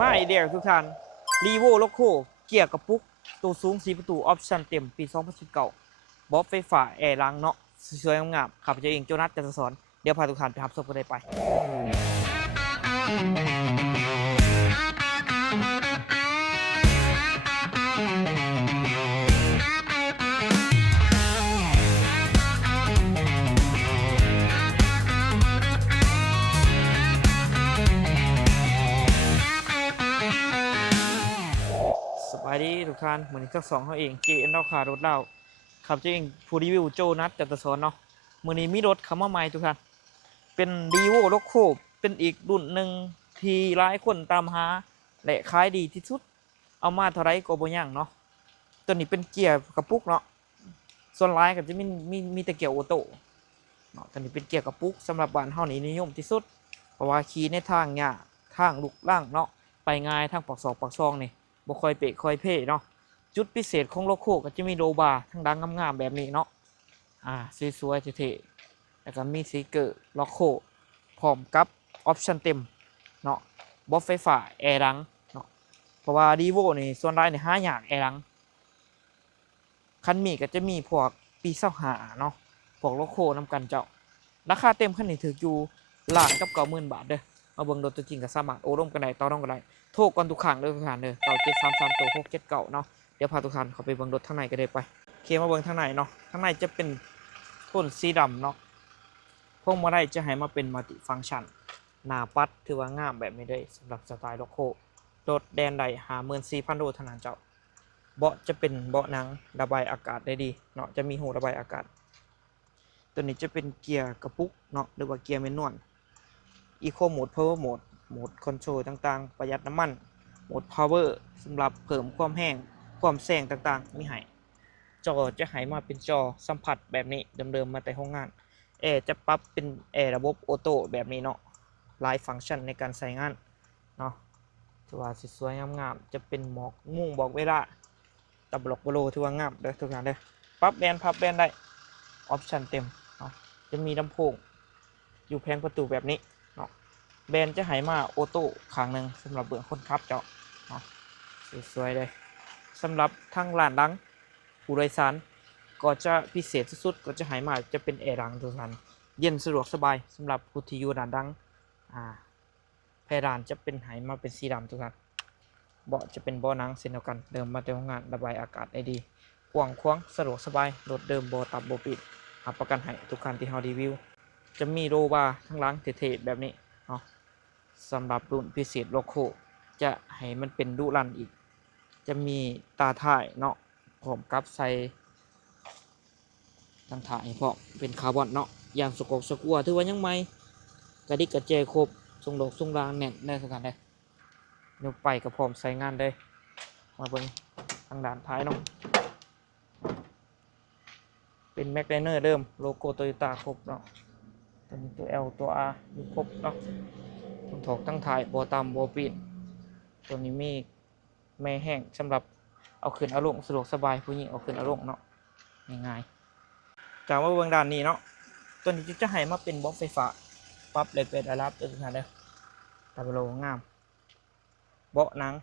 มาไอเดียทุกท่านรีโวโลโคเกียร์กระปุกตัวสูง4ประตูออปชั่นเต็มปี2019บอสไฟฟ้าแอร์ล้างเนาะสวยงามขับเจ้าเองโจนัสจะสอนเดี๋ยวพาทุกท่านไปรับชมกันได้ไปสบายดีทุกท่านเหมือนทั้งสองเขาเองเจเอ็นดาวคารถเล่าขับเจ้าเองผู้รีวิวโจนัสจะสอนเนาะมือนี้มีรถคำว่าใหม่ทุกท่านเป็นรีโวโลโคเป็นอีกรุ่นหนึ่งที่หลายคนตามหาและขายดีที่สุดเอามาเท่าไรก็บ่ย่างเนาะตัวนี้เป็นเกียร์กระปุกเนาะส่วนหลายก็จะมีแต่เกียร์ออโต้เนาะตัวนี้เป็นเกียร์กระปุกสำหรับบ้านเฮานี่นิยมที่สุดเพราะว่าขี่ในทางหญ้าทางลูกล่างเนาะไปง่ายทางปากซอกปากซองนี่บ่ค่อยเปะค่อยเพ่เนาะจุดพิเศษของโลโก้ก็จะมีโลบาร์ทั้งดังงามๆแบบนี้เนาะสวยๆเท่ๆแล้วก็มีสติกเกอร์โลโก้พร้อมกับออปชั่นเต็มเนาะบอสไฟฟ้าแอร์ดังเนาะเพราะว่าดีโวนี่ส่วนใหญ่นี่หายากแอร์ดังคันมีก็จะมีพวกปี25เนาะพวกโลโก้นำกันเจ้าราคาเต็มคันนี้ถืออยู่ล้านกับ90,000 บาทเด้อมาเบิ่งรถตัวจริงก็สามารถโอ้ร่วมกันได้ต่อรองกันได้โทรก่อนทุกครั้งเลยทุกท่านเด้อ9733ตัว679เนาะเดี๋ยวพาทุกท่านเข้าไปเบิ่งรถข้างในกันได้ไปเคมาเบิ่งข้างในเนาะข้างในจะเป็นโทนสีดำเนาะพวกมาได้จะให้มาเป็นมัลติฟังก์ชันหน้าปัดถือว่างามแบบนี้เลยสำหรับสไตล์โลโก้รถแดนใด54,000 โลเท่านั้นเจ้าเบาะจะเป็นเบาะหนังระบายอากาศได้ดีเนาะจะมีหูระบายอากาศตัวนี้จะเป็นเกียร์กระปุกเนาะหรือว่าเกียร์แมนนวลอีโคโหมดพาวเวอร์โหมดคอนโทรลต่างๆประหยัดน้ำมันโหมดพาวเวอร์สำหรับเพิ่มความแห้งความแซงต่างๆมีให้จอจะให้มาเป็นจอสัมผัสแบบนี้เดิมๆมาแต่ห้องงานแอร์จะปรับเป็นแอร์ระบบออโต้แบบนี้เนาะหลายฟังก์ชันในการใช้งานเนาะถือว่าสวยๆงามๆจะเป็นหมอกมุ่งบอกเวลาตับล็อกโลถือว่างามเด้อทุกท่านเด้อปรับแบนพับแบนได้ออปชั่นเต็มเนาะจะมีลำโพงอยู่แผงประตูแบบนี้เนาะแบนจะให้มาออโต้ข้างหนึ่งสำหรับเบื้องคนขับเจ้าเนาะสวยๆเลยสำหรับทางลานดังผู้โดยสารก็จะพิเศษสุดๆก็จะให้มาจะเป็นแอร์ดังทุกท่านเย็นสะดวกสบายสำหรับผู้ที่อยู่ด้านดังเพดานจะเป็นไหมาเป็นสีดำทุกท่านเบาะจะเป็นเบาะหนังเช่นเดียวกันเดิมมาแต่โรงงานระบายอากาศได้ดีกว้างขวางสะดวกสบายรถเดิมโบตับโบปิดรับประกันให้ทุกคันที่เฮารีวิวจะมีโลบาร์ทั้งหลังเท่ๆแบบนี้เนาะสำหรับรุ่นพิเศษโลโก้จะให้มันเป็นดุรันอีกจะมีตาถ่ายเนาะพร้อมกับใส่ตั้งถ่ายเพราะเป็นคาร์บอนเนาะอย่างสกปรกสกัวถือว่ายังไม่กระดิกกระเจครบทรงดอกทรงรางแน่นได้สักกันได้ยกไปกับพร้อมใช้งานได้มาเบิ่งทางด้านท้ายเนาะเป็นแม็กไลเนอร์เดิมโลโก้โตโยต้าครบเนาะตัวนี้ตัว L ตัว R อยู่ครบเนาะทั้งถกทั้งถ่ายโบตามโบปีนตัวนี้มีแม่แห้งสำหรับเอาขึ้นเอาลงสะดวกสบายผู้หญิงเอาขึ้นเอาลงเนาะง่ายๆจากว่าเบื้องด้านนี้เนาะตัวนี้จะให้มาเป็นบล็อกไฟฟ้าปรับเลยเป็นอารับตัวนี้เลยตาโลงามเบาะหนัง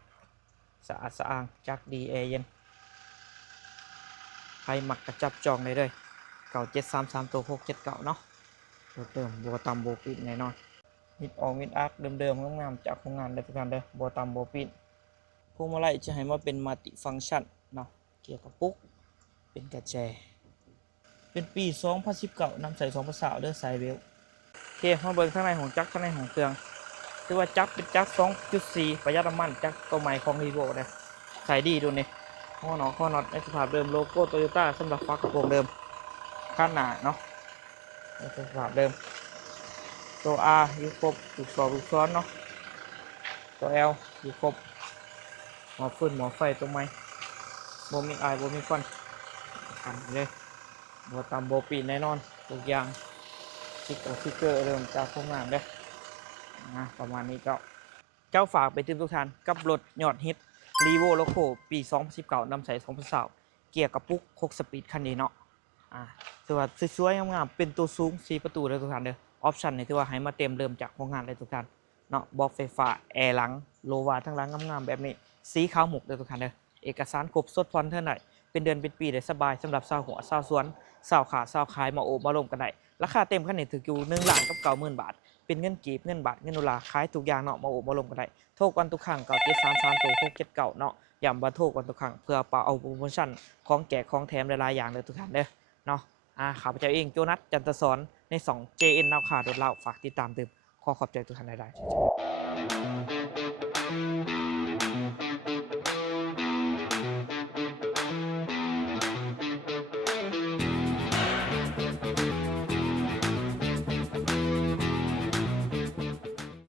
สะอาดสะอ้างจักดีแอร์เย็นใครหมักกระจับจองได้เลย9733ตัว679เนาะรถเดิมโบตามโบปีนแน่นอนมิดออกมิดอาร์คเดิมๆงามๆจากโรงงานได้ทุกท่านเด้อโบตามโบปีนพวงมาลัยจะให้มาเป็นมัลติฟังก์ชันเนาะเกี่ยวกับปุ๊กเป็นกระแจเป็นปี2019นำใส่2020เด้อสายเวลโอเคมาเบิ่งข้างในของจักรข้างในของเครื่องคือว่าจักรเป็นจักร 2.4 ประหยัดน้ำมันจักรตัวใหม่ของรีโวเลยขายดีดูนี่ข้อน็อตในสภาพเดิมโลโก้โตโยต้าสำหรับฝากระโปรงเดิมข้างหน้าเนาะในสภาพเดิมตัว R อยู่ครบลูกศรลูกซ้อนเนาะตัว L อยู่ครบหมอฟืนหมอไฟตัวใหม่โบมีไอโบมีควันอันเลยโบตามโบปีแน่นอนทุกอย่างสติ๊กเกอร์เริ่มจากโรงงานเลยประมาณนี้เจ้าฝากไปถึงทุกท่านกับรถยอดฮิตรีโวโลโก้ปี2019นำใส่2020เกียร์กระปุก6สปีดคันนี้เนาะถือว่าสวยๆงามๆเป็นตัวสูง4ประตูเลยทุกท่านเด้อออปชั่นนี่ถือว่าให้มาเต็มเริ่มจากโรงงานเลยทุกท่าน เนาะบอกไฟฟ้าแอร์หลังโลวาทั้งหลังงามๆแบบนี้สีขาวหมกเด้อทุกท่านเด้อเอกสารครบสดพร้อมเท่าไหร่เป็นเดือนเป็นปีได้สบายสำหรับชาวหัวชาวสวนชาวขาชาวขายมาโอบมาลมกันได้ราคาเต็มคันนี้ถึงอยู่1,90,000 บาทเป็นเงินกีบเงินบาทเงินดอลลาร์ขายทุกอย่างเนาะมาโอบมาลมกันได้โทรกันทุกครั้ง9733ตัว679เนาะย้ำว่าโทรกันทุกครั้งเพื่อปาเอาโปรโมชั่นของแจกของแถมหลายๆอย่างเลยทุกท่านเด้อเนาะข้าพเจ้าเองโจนัสจันทสอนใน2 JN นาวขาโดดเล่าฝากติดตามเติมขอขอบใจทุกท่านได้